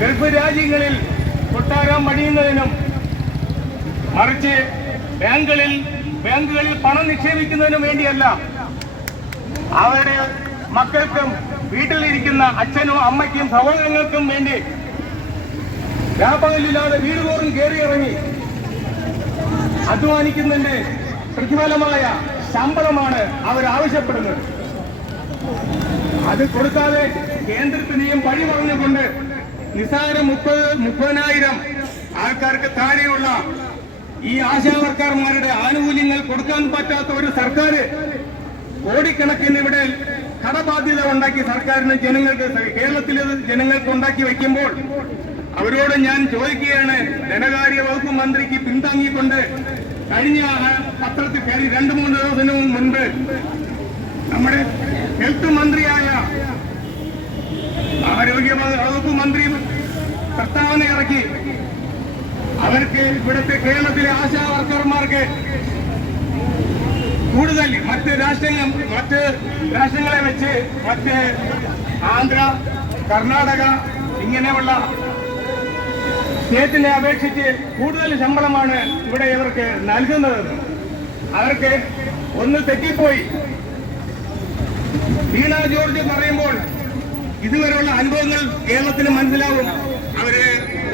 Gulf രാജ്യങ്ങളിൽ കൊട്ടാരം പണിയുന്നതിനും മറിച്ച് ബാങ്കുകളിൽ ബാങ്കുകളിൽ പണം നിക്ഷേപിക്കുന്നതിനും വേണ്ടിയല്ല അവരുടെ മക്കൾക്കും വീട്ടിലിരിക്കുന്ന അച്ഛനും അമ്മയ്ക്കും സഹോദരങ്ങൾക്കും വേണ്ടി വ്യാപകമില്ലാതെ വീട് തോറും കയറിയിറങ്ങി അധ്വാനിക്കുന്നതിന്റെ പ്രതിഫലമായ ശമ്പളമാണ് അവർ ആവശ്യപ്പെടുന്നത്. അത് കൊടുക്കാതെ കേന്ദ്രത്തിനെയും വഴി പറഞ്ഞുകൊണ്ട് നിസാര മുപ്പത് മുപ്പതിനായിരം ആൾക്കാർക്ക് താഴെയുള്ള ഈ ആശാവർക്കാർമാരുടെ ആനുകൂല്യങ്ങൾ കൊടുക്കാൻ പറ്റാത്ത ഒരു സർക്കാർ കോടിക്കണക്കിന് ഇവിടെ കടബാധ്യത ഉണ്ടാക്കി സർക്കാരിന് ജനങ്ങൾക്ക് കേരളത്തിലെ ജനങ്ങൾക്ക് ഉണ്ടാക്കി വയ്ക്കുമ്പോൾ അവരോട് ഞാൻ ചോദിക്കുകയാണ് ധനകാര്യ വകുപ്പ് മന്ത്രിക്ക് പിന്താങ്ങിക്കൊണ്ട് കഴിഞ്ഞ പത്രത്തിൽ രണ്ടു മൂന്ന് ദിവസത്തിന് മുൻപ് നമ്മുടെ ഹെൽത്ത് മന്ത്രിയായ ആരോഗ്യ വകുപ്പ് മന്ത്രിയും പ്രസ്താവന ഇറക്കി. അവർക്ക് ഇവിടുത്തെ കേരളത്തിലെ ആശാ വർക്കർമാർക്ക് കൂടുതൽ മറ്റ് രാഷ്ട്രങ്ങൾ മറ്റ് രാഷ്ട്രങ്ങളെ വെച്ച് മറ്റ് ആന്ധ്ര കർണാടക ഇങ്ങനെയുള്ള സ്റ്റേറ്റിനെ അപേക്ഷിച്ച് കൂടുതൽ ശമ്പളമാണ് ഇവിടെ ഇവർക്ക് നൽകുന്നത്. അവർക്ക് ഒന്ന് തെറ്റിപ്പോയി. വീണ ജോർജ് പറയുമ്പോൾ ഇതുവരെയുള്ള അനുഭവങ്ങൾ കേരളത്തിന് മനസ്സിലാവും. അവർ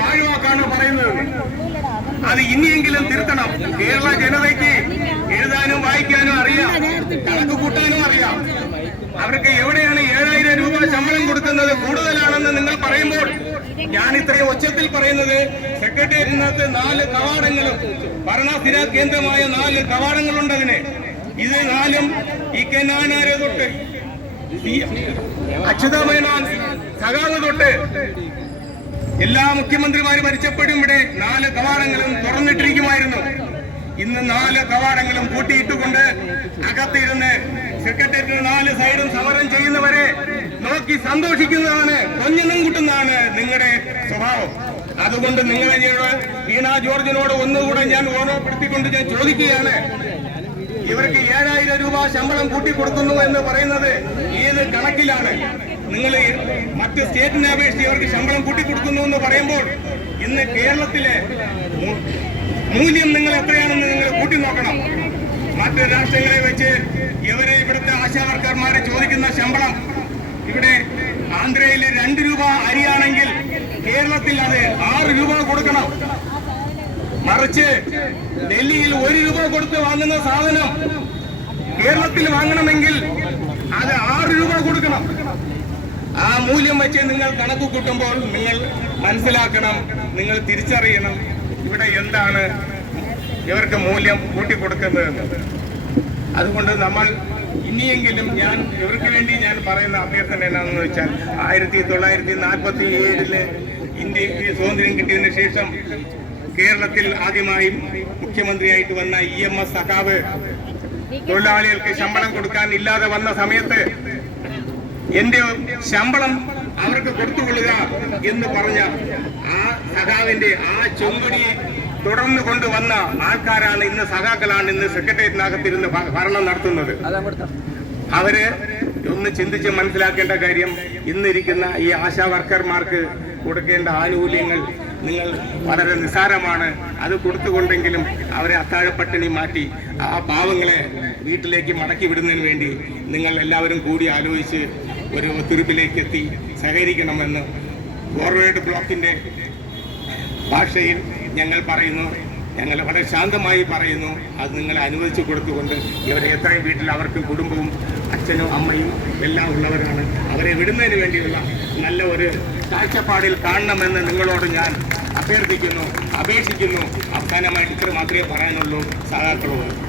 വാഴുവാക്കാണ് പറയുന്നത്. അത് ഇനിയെങ്കിലും തിരുത്തണം. കേരള ജനതയ്ക്ക് എഴുതാനും വായിക്കാനും അറിയാം. കണക്ക് കൂട്ടാനും അറിയാം. അവർക്ക് എവിടെയാണ് ഏഴായിരം രൂപ ശമ്പളം കൊടുക്കുന്നത് കൂടുതലാണെന്ന് നിങ്ങൾ പറയുമ്പോൾ ഞാൻ ഇത്രയും ഒച്ചത്തിൽ പറയുന്നത് സെക്രട്ടേറിയറ്റിനകത്ത് നാല് കവാടങ്ങളും ഭരണസ്ഥിര കേന്ദ്രമായ നാല് കവാടങ്ങളുണ്ട് അതിന്. ഇത് നാലും ഈ കെ നാനാരെ തൊട്ട് ഈ അച്യുതമേനോൻ സഖാവ് തൊട്ട് എല്ലാ മുഖ്യമന്ത്രിമാരും മരിച്ചപ്പോഴും ഇവിടെ നാല് കവാടങ്ങളും തുറന്നിട്ടിരിക്കുമായിരുന്നു. ഇന്ന് നാല് കവാടങ്ങളും കൂട്ടിയിട്ടുകൊണ്ട് അകത്തിരുന്ന് സെക്രട്ടേറിയറ്റിന് നാല് സൈഡും സമരം ചെയ്യുന്നവരെ നോക്കി സന്തോഷിക്കുന്നതാണ് കൊഞ്ഞിനും കൂട്ടുന്നതാണ് നിങ്ങളുടെ സ്വഭാവം. അതുകൊണ്ട് നിങ്ങളെ വീണ ജോർജിനോട് ഒന്നുകൂടെ ഞാൻ ഓർമ്മപ്പെടുത്തിക്കൊണ്ട് ഞാൻ ചോദിക്കുകയാണ്. ഇവർക്ക് ഏഴായിരം രൂപ ശമ്പളം കൂട്ടിക്കൊടുക്കുന്നു എന്ന് പറയുന്നത് ഏത് കണക്കിലാണ്? നിങ്ങൾ മറ്റ് സ്റ്റേറ്റിനെ അപേക്ഷിച്ച് ഇവർക്ക് ശമ്പളം കൂട്ടിക്കൊടുക്കുന്നു എന്ന് പറയുമ്പോൾ ഇന്ന് കേരളത്തിലെ മൂല്യം നിങ്ങൾ എത്രയാണെന്ന് നിങ്ങൾ കൂട്ടി നോക്കണം മറ്റ് രാഷ്ട്രങ്ങളെ വെച്ച് ഇവരെ ഇവിടുത്തെ ആശാവർക്കർമാരെ ചോദിക്കുന്ന ശമ്പളം ഇവിടെ ആന്ധ്രയിൽ രണ്ട് രൂപ അരിയാണെങ്കിൽ കേരളത്തിൽ അത് ആറ് രൂപ കൊടുക്കണം. മറിച്ച് ഡൽഹിയിൽ ഒരു രൂപ കൊടുത്ത് വാങ്ങുന്ന സാധനം കേരളത്തിൽ വാങ്ങണമെങ്കിൽ അത് ആറ് രൂപ കൊടുക്കണം. ആ മൂല്യം വെച്ച് നിങ്ങൾ കണക്ക് കൂട്ടുമ്പോൾ നിങ്ങൾ മനസ്സിലാക്കണം നിങ്ങൾ തിരിച്ചറിയണം ഇവിടെ എന്താണ് ഇവർക്ക് മൂല്യം കൂട്ടിക്കൊടുക്കുന്നതെന്ന് അതുകൊണ്ട് നമ്മൾ ഇനിയെങ്കിലും ഞാൻ ഇവർക്ക് വേണ്ടി ഞാൻ പറയുന്ന അഭ്യർത്ഥന എന്താണെന്ന് വെച്ചാൽ ആയിരത്തി തൊള്ളായിരത്തി നാൽപ്പത്തി ഏഴിൽ ഇന്ത്യയ്ക്ക് സ്വാതന്ത്ര്യം കിട്ടിയതിനു ശേഷം കേരളത്തിൽ ആദ്യമായി മുഖ്യമന്ത്രിയായിട്ട് വന്ന ഇ എം എസ് സഖാവ് തൊഴിലാളികൾക്ക് ശമ്പളം കൊടുക്കാൻ ഇല്ലാതെ വന്ന സമയത്ത് എന്റെ ശമ്പളം അവർക്ക് കൊടുത്തുകൊള്ളുക എന്ന് പറഞ്ഞ ആ സഖാവിന്റെ ആ ചൊങ്കുടി തുടർന്ന് കൊണ്ടുവന്ന ആൾക്കാരാണ് ഇന്ന് സഖാക്കളാണ് ഇന്ന് സെക്രട്ടേറിയറ്റിനകത്തിരുന്ന് ഭരണം നടത്തുന്നത്. അവർ ഒന്ന് ചിന്തിച്ച് മനസ്സിലാക്കേണ്ട കാര്യം ഇന്നിരിക്കുന്ന ഈ ആശാ വർക്കർമാർക്ക് കൊടുക്കേണ്ട ആനുകൂല്യങ്ങൾ നിങ്ങൾ വളരെ നിസ്സാരമാണ്. അത് കൊടുത്തുകൊണ്ടെങ്കിലും അവരെ അത്താഴപ്പട്ടിണി മാറ്റി ആ പാവങ്ങളെ വീട്ടിലേക്ക് മടക്കി വിടുന്നതിന് വേണ്ടി നിങ്ങൾ എല്ലാവരും കൂടി ആലോചിച്ച് ഒരു ഒത്തുരുപ്പിലേക്ക് എത്തി സഹകരിക്കണമെന്ന് ഫോർവേഡ് ബ്ലോക്കിന്റെ ഭാഷയിൽ ഞങ്ങൾ പറയുന്നു. ഞങ്ങൾ വളരെ ശാന്തമായി പറയുന്നു. അത് നിങ്ങൾ അനുവദിച്ചു കൊടുത്തുകൊണ്ട് ഇവരെ എത്രയും വീട്ടിൽ അവർക്ക് കുടുംബവും അച്ഛനും അമ്മയും എല്ലാം ഉള്ളവരാണ്. അവരെ വിടുന്നതിന് വേണ്ടിയുള്ള നല്ല ഒരു കാഴ്ചപ്പാടിൽ കാണണമെന്ന് നിങ്ങളോട് ഞാൻ അഭ്യർത്ഥിക്കുന്നു അപേക്ഷിക്കുന്നു. അവസാനമായിട്ട് ഇത്ര മാത്രമേ പറയാനുള്ളൂ. സഹാക്കളോട്